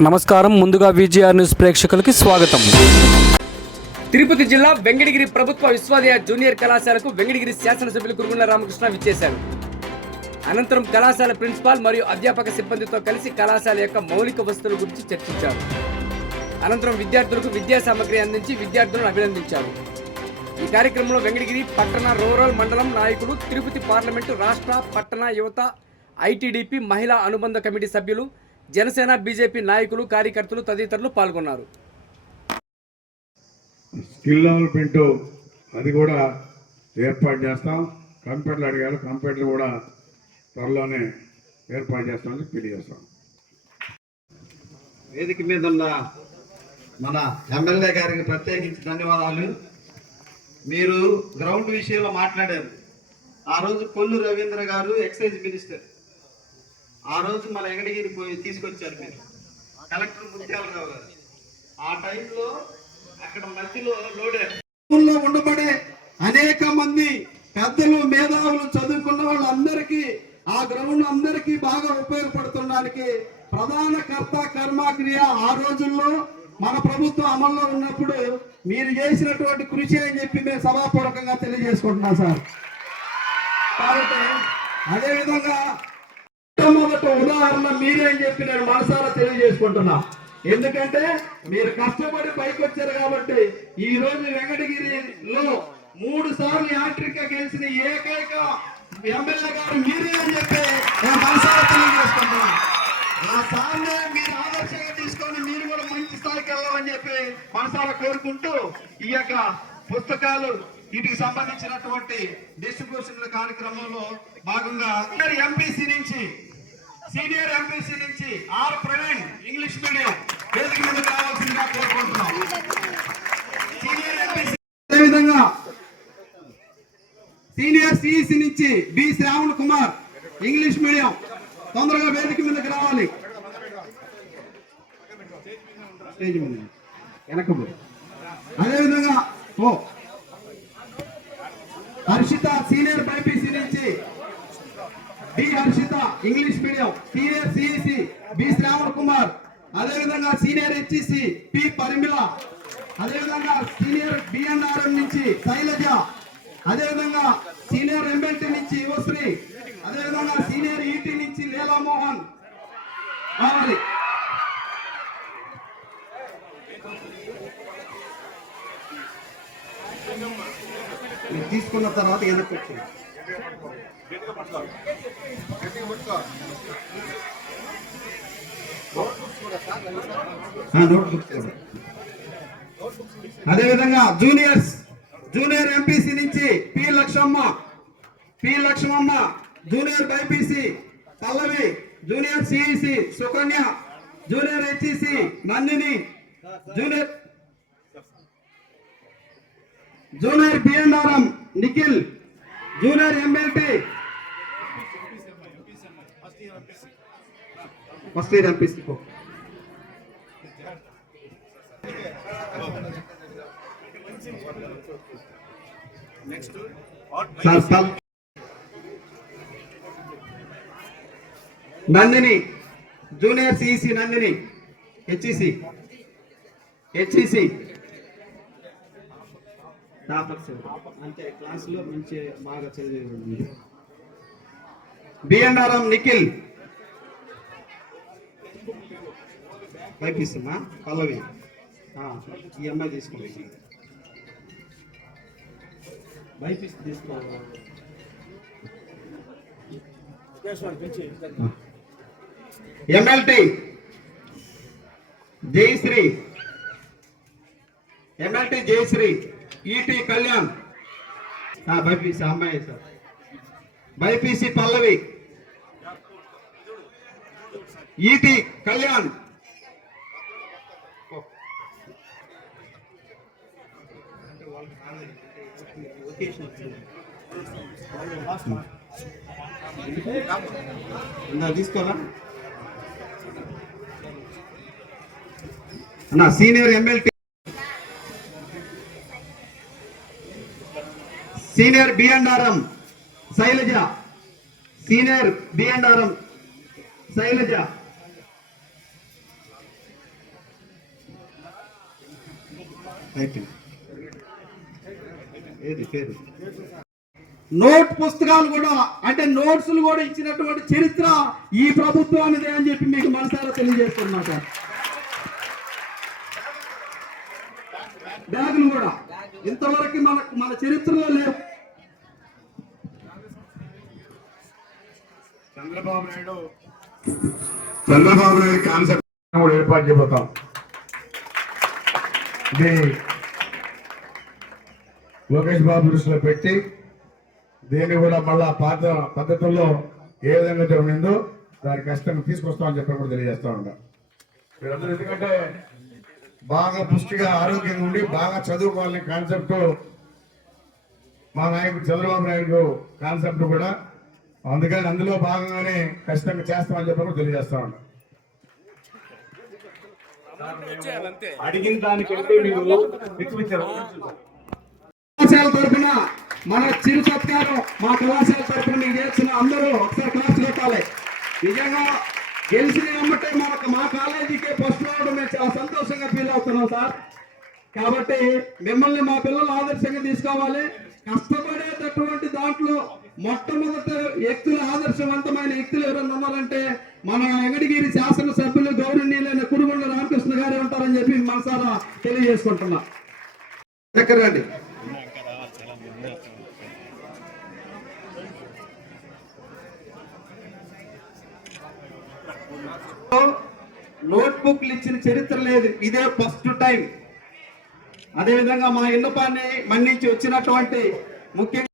నమస్కారం. ముందుగా VGR news ప్రేక్షకులకి స్వాగతం. తిరుపతి జిల్లా వెంకటగిరి ప్రభుత్వ విశ్వవిద్యాలయ జూనియర్ కళాశాలకు వెంకటగిరి శాసనసభ్యులు కురుగుండ రామకృష్ణ విచ్చేశారు. అనంతరం కళాశాల ప్రిన్సిపాల్ మరియు అధ్యాపక సిబ్బందితో కలిసి కళాశాల యొక్క మౌలిక వసతుల గురించి చర్చించారు. అనంతరం విద్యార్థులకు విద్యా సామగ్రి అందించి విద్యార్థులను అభినందించారు. ఈ కార్యక్రమంలో వెంకటగిరి పట్టణ రూరల్ మండలం నాయకులు తిరుపతి పార్లమెంటు రాష్ట్ర పట్టణ యువత ఐటీడీపీ మహిళా అనుబంధ కమిటీ సభ్యులు జనసేన బీజేపీ నాయకులు కార్యకర్తలు తదితరులు పాల్గొన్నారు. స్కిల్ డెవలప్మెంట్ అది కూడా ఏర్పాటు చేస్తాం. కంప్యూటర్లు అడిగారు కంప్యూటర్ కూడా త్వరలోనే ఏర్పాటు చేస్తామని తెలియజేస్తాం. వేదిక మీద ఉన్న మన ఎమ్మెల్యే గారికి ప్రత్యేకించి ధన్యవాదాలు. మీరు గ్రౌండ్ విషయంలో మాట్లాడారు. ఆ రోజు కొల్లు రవీంద్ర గారు ఎక్సైజ్ మినిస్టర్. ఆ రోజు మన ఎంగడగిరి పోయి తీసుకొచ్చారు మీరు. కలెక్టర్ ముత్యాలరావు గారు. ఆ టైంలో అక్కడ మధ్యలో లోడారు ఉండబడే అనేక మంది పెద్దలు మేధావులు చదువుకున్న వాళ్ళందరికీ ఆ గ్రౌండ్ అందరికీ బాగా ఉపయోగపడుతుండడానికి ప్రధాన కర్త కర్మక్రియ ఆ రోజుల్లో మన ప్రభుత్వం అమల్లో ఉన్నప్పుడు మీరు చేసినటువంటి కృషి అని చెప్పి మేము సభాపూర్వకంగా తెలియజేసుకుంటున్నాం సార్. కాబట్టి అదేవిధంగా మొట్టమొదట ఉదాహరణ మీరే అని చెప్పి నేను మనసారా తెలియజేసుకుంటున్నా. ఎందుకంటే మీరు కష్టపడి పైకి వచ్చారు కాబట్టి ఈ రోజు వెంకటగిరిలో మూడు సార్లు యాట్రిక్ గెలిచిన ఏకైక ఎమ్మెల్యే గారు మీరే అని చెప్పి నేను మనసారా తెలియజేసుకుంటున్నా. ఆ సార్నే మీరు ఆదర్శంగా తీసుకొని మీరు కూడా మంచి స్థాయికి వెళ్ళాలని చెప్పి మనసారా కోరుకుంటూ ఈ యొక్క పుస్తకాలు వీటికి సంబంధించినటువంటి డిస్ట్రిబ్యూషన్ కార్యక్రమంలో భాగంగా ఎంపీసీ నుంచి సీనియర్ ఎంపీసీ నుంచి ఆర్ ప్రవీణ్ ఇంగ్లీష్ మీడియం వేదిక మీద రావాల్సిందిగా కోరుకుంటున్నాం. సీనియర్ ఎంపీసీ అదేవిధంగా సీనియర్ సిఇసి నుంచి B Shravan Kumar English medium తొందరగా వేదిక మీదకి రావాలి. స్టేజ్ మీద వెనకబడి అదేవిధంగా ఓ హర్షిత సీనియర్ బైపీసీ నుంచి D Harshitha English medium senior CEC B Shravan Kumar అదేవిధంగా సీనియర్ హెచ్ఈసి పి పరిమిళ అదేవిధంగా సీనియర్ బిఎన్ఆర్ఎం నుంచి శైలజ అదేవిధంగా సీనియర్ ఎంఎల్టీ నుంచి యువశ్రీ అదేవిధంగా సీనియర్ ఈటీ నుంచి లీలా మోహన్ కావాలి తీసుకున్న తర్వాత వెనక్కి వచ్చింది నోట్బుక్స్ కూడా అదేవిధంగా జూనియర్స్ జూనియర్ ఎంపీసీ నుంచి P Lakshmamma P Lakshmamma junior BiPC Pallavi junior CEC Sukanya junior HEC Nandini junior junior BNRM Nikhil junior MLT first year MPC Nandini junior CEC Nandini HEC HEC toppers అంటే క్లాసులో మంచి బాగా చదివేవాడు బిఎన్ఆర్ఎం నిఖిల్. పైపిస్తున్నా పల్లవి. ఈ అమ్మాయి తీసుకోండి. BiPC తీసుకోవాలి. MLT Jayashree. MLT Jayashree. ET Kalyan. BiPC అమ్మాయి sir. BiPC Pallavi. ET Kalyan. తీసుకోవాలా తీసుకోరా? Senior MLA senior BNRM Shailaja. Senior BNRM Shailaja. Note పుస్తకాలు కూడా అంటే నోట్స్లు కూడా ఇచ్చినటువంటి చరిత్ర ఈ ప్రభుత్వానిదే అని చెప్పి మీకు మనసారా సార్. బ్యాగులు కూడా. ఇంతవరకు మన మన చరిత్రలో లేవు. చంద్రబాబు నాయుడు చంద్రబాబు నాయుడు కాన్సెప్ట్ కూడా ఏర్పాటు చేయబోతాం. ఇది లోకేష్ బాబు దృష్టిలో పెట్టి దీన్ని కూడా మళ్ళా పాత పద్ధతుల్లో ఏ విధంగా జరిగిందో దాని కష్టం తీసుకొస్తామని చెప్పి కూడా తెలియజేస్తా ఉంటాం వీళ్ళందరూ ఎందుకంటే బాగా పుష్టిగా ఆరోగ్యంగా ఉండి బాగా చదువుకోవాలనే కాన్సెప్ట్ మా నాయకుడు చంద్రబాబు నాయుడు కాన్సెప్ట్ కూడా. అందుకని అందులో భాగంగానే ఖచ్చితంగా చేస్తామని చెప్పి కూడా తెలియజేస్తా ఉన్నాం. అడిగిన దానికంటే మీరు కళాశాల తరఫున మన చిరు సత్కారం మా కళాశాల తరఫున మీకు చేసిన అందరూ ఒకసారి క్లాస్ కొట్టాలి. నిజంగా గెలిచిన వెంబటే మనకు మా కాలేజీకి ఫస్ట్ రావడం మేము చాలా సంతోషంగా ఫీల్ అవుతున్నాం సార్. కాబట్టి మిమ్మల్ని మా పిల్లలు ఆదర్శంగా తీసుకోవాలి. కష్టపడేటటువంటి దాంట్లో మొట్టమొదటి వ్యక్తులు ఆదర్శవంతమైన వ్యక్తులు ఎవరైనా ఉన్నారంటే మన వెంకటగిరి శాసనసభ్యులు గౌరవనీయులైన కురుగొండ రామకృష్ణ గారే ఉంటారని చెప్పి మనసారా తెలియజేసుకుంటున్నా. ఎక్కడండి నోట్బుక్లు ఇచ్చిన చరిత్ర లేదు. ఇదే ఫస్ట్ టైం. అదేవిధంగా మా ఇన్నపాన్ని మన్నించి వచ్చినటువంటి ముఖ్యంగా